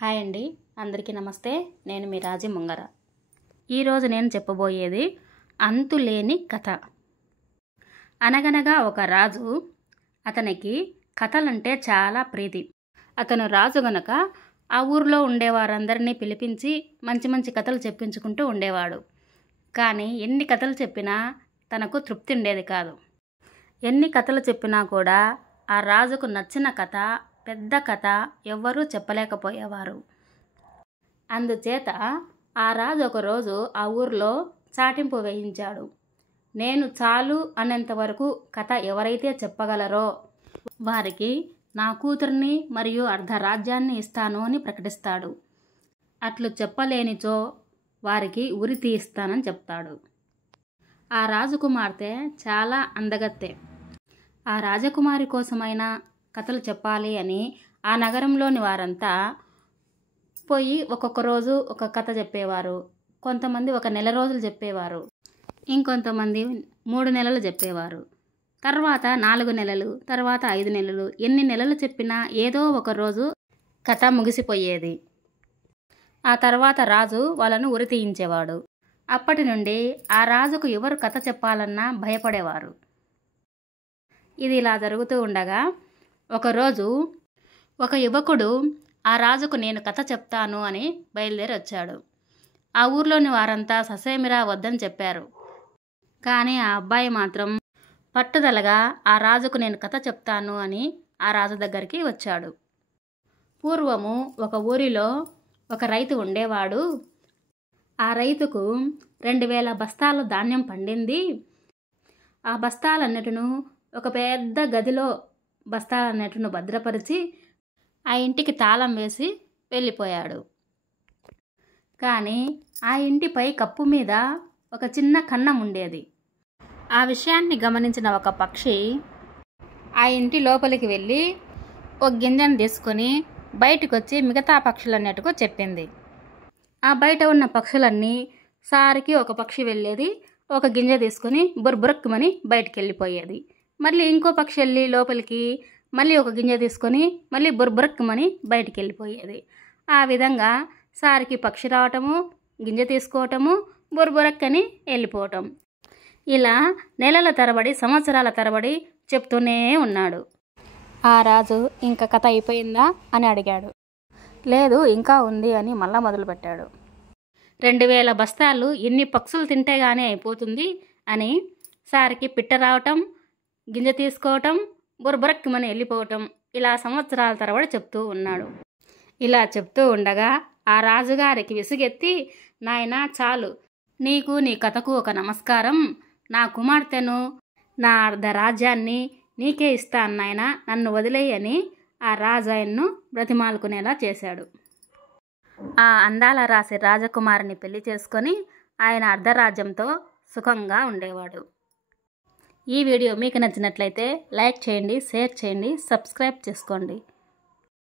Hi అండి, అందరికీ నమస్తే. నేను మీ రాజీ ముంగర. ఈరోజు నేను చెప్పబోయేది అంతులేని కథ. అనగనగా ఒక రాజు, అతనికి కథలంటే చాలా ప్రీతి. అతను రాజు గనక ఆ ఊరిలో ఉండేవారందరినీ పిలిపించి మంచి మంచి కథలు చెప్పించుకుంటూ ఉండేవాడు. కానీ ఎన్ని కథలు చెప్పినా తనకు తృప్తి ఉండేది కాదు. ఎన్ని కథలు చెప్పినా కూడా ఆ రాజుకు నచ్చిన కథ, పెద్ద కథ ఎవ్వరూ చెప్పలేకపోయేవారు. అందుచేత ఆ రాజు ఒకరోజు ఆ ఊరిలో చాటింపు వేయించాడు. నేను చాలు అనేంత వరకు కథ ఎవరైతే చెప్పగలరో వారికి నా కూతుర్ని మరియు అర్ధరాజ్యాన్ని ఇస్తాను అని ప్రకటిస్తాడు. అట్లు చెప్పలేనిచో వారికి ఉరి తీయిస్తానని చెప్తాడు. ఆ రాజకుమార్తె చాలా అందగత్తె. ఆ రాజకుమారి కోసమైనా కథలు చెప్పాలి అని ఆ నగరంలోని వారంతా పోయి ఒక్కొక్క రోజు ఒక కథ చెప్పేవారు. కొంతమంది 1 నెల రోజులు చెప్పేవారు, ఇంకొంతమంది 3 నెలలు చెప్పేవారు, తర్వాత 4 నెలలు, తర్వాత 5 నెలలు. ఎన్ని నెలలు చెప్పినా ఏదో ఒక రోజు కథ ముగిసిపోయేది. ఆ తర్వాత రాజు వాళ్ళను ఉరి తీయించేవాడు. అప్పటి నుండి ఆ రాజుకు ఎవరు కథ చెప్పాలన్నా భయపడేవారు. ఇది ఇలా జరుగుతూ ఉండగా ఒకరోజు ఒక యువకుడు ఆ రాజుకు నేను కథ చెప్తాను అని బయలుదేరి వచ్చాడు. ఆ ఊర్లోని వారంతా ససేమిరా వద్దని చెప్పారు. కానీ ఆ అబ్బాయి మాత్రం పట్టుదలగా ఆ రాజుకు నేను కథ చెప్తాను అని ఆ రాజు దగ్గరికి వచ్చాడు. పూర్వము ఒక ఊరిలో ఒక రైతు ఉండేవాడు. ఆ రైతుకు 2000 బస్తాలు ధాన్యం పండింది. ఆ బస్తాలన్నిటిను ఒక పెద్ద గదిలో బస్తాలన్నిటిను భద్రపరిచి ఆ ఇంటికి తాళం వేసి వెళ్ళిపోయాడు. కానీ ఆ ఇంటిపై కప్పు మీద ఒక చిన్న కన్నం ఉండేది. ఆ విషయాన్ని గమనించిన ఒక పక్షి ఆ ఇంటి లోపలికి వెళ్ళి ఒక గింజను తీసుకొని బయటకు వచ్చి మిగతా పక్షులన్నిటికీ చెప్పింది. ఆ బయట ఉన్న పక్షులన్నీ సారికి ఒక పక్షి వెళ్ళేది, ఒక గింజ తీసుకొని బుర్బురక్కుమని బయటికి వెళ్ళిపోయేది. మళ్ళీ ఇంకో పక్షి వెళ్ళి లోపలికి మళ్ళీ ఒక గింజ తీసుకొని మళ్ళీ బుర్బురక్కుమని బయటికి వెళ్ళిపోయేది. ఆ విధంగా సారికి పక్షి రావటము, గింజ తీసుకోవటము, బుర్బురక్కని వెళ్ళిపోవటం. ఇలా నెలల తరబడి, సంవత్సరాల తరబడి చెప్తూనే ఉన్నాడు. ఆ రాజు ఇంకా కథ అయిపోయిందా అని అడిగాడు. లేదు, ఇంకా ఉంది అని మళ్ళా మొదలుపెట్టాడు. 2000 బస్తాలు ఎన్ని పక్షులు తింటే గానీ అయిపోతుంది అని సారికి పిట్ట రావటం, గింజ తీసుకోవటం, బుర్బురక్కుమని వెళ్ళిపోవటం, ఇలా సంవత్సరాల తరబడి చెప్తూ ఉన్నాడు. ఇలా చెప్తూ ఉండగా ఆ రాజుగారికి విసుగెత్తి, నాయనా చాలు, నీకు నీ కథకు ఒక నమస్కారం. నా కుమార్తెను, నా అర్ధరాజ్యాన్ని నీకే ఇస్తాను నాయనా, నన్ను వదిలేయని ఆ రాజు ఆయన్ను బ్రతిమాలుకునేలా చేశాడు. ఆ అందాల రాశి రాజకుమారిని పెళ్లి చేసుకొని ఆయన అర్ధరాజ్యంతో సుఖంగా ఉండేవాడు. ఈ వీడియో మీకు నచ్చినట్లయితే లైక్ చేయండి, షేర్ చేయండి, సబ్స్క్రైబ్ చేసుకోండి.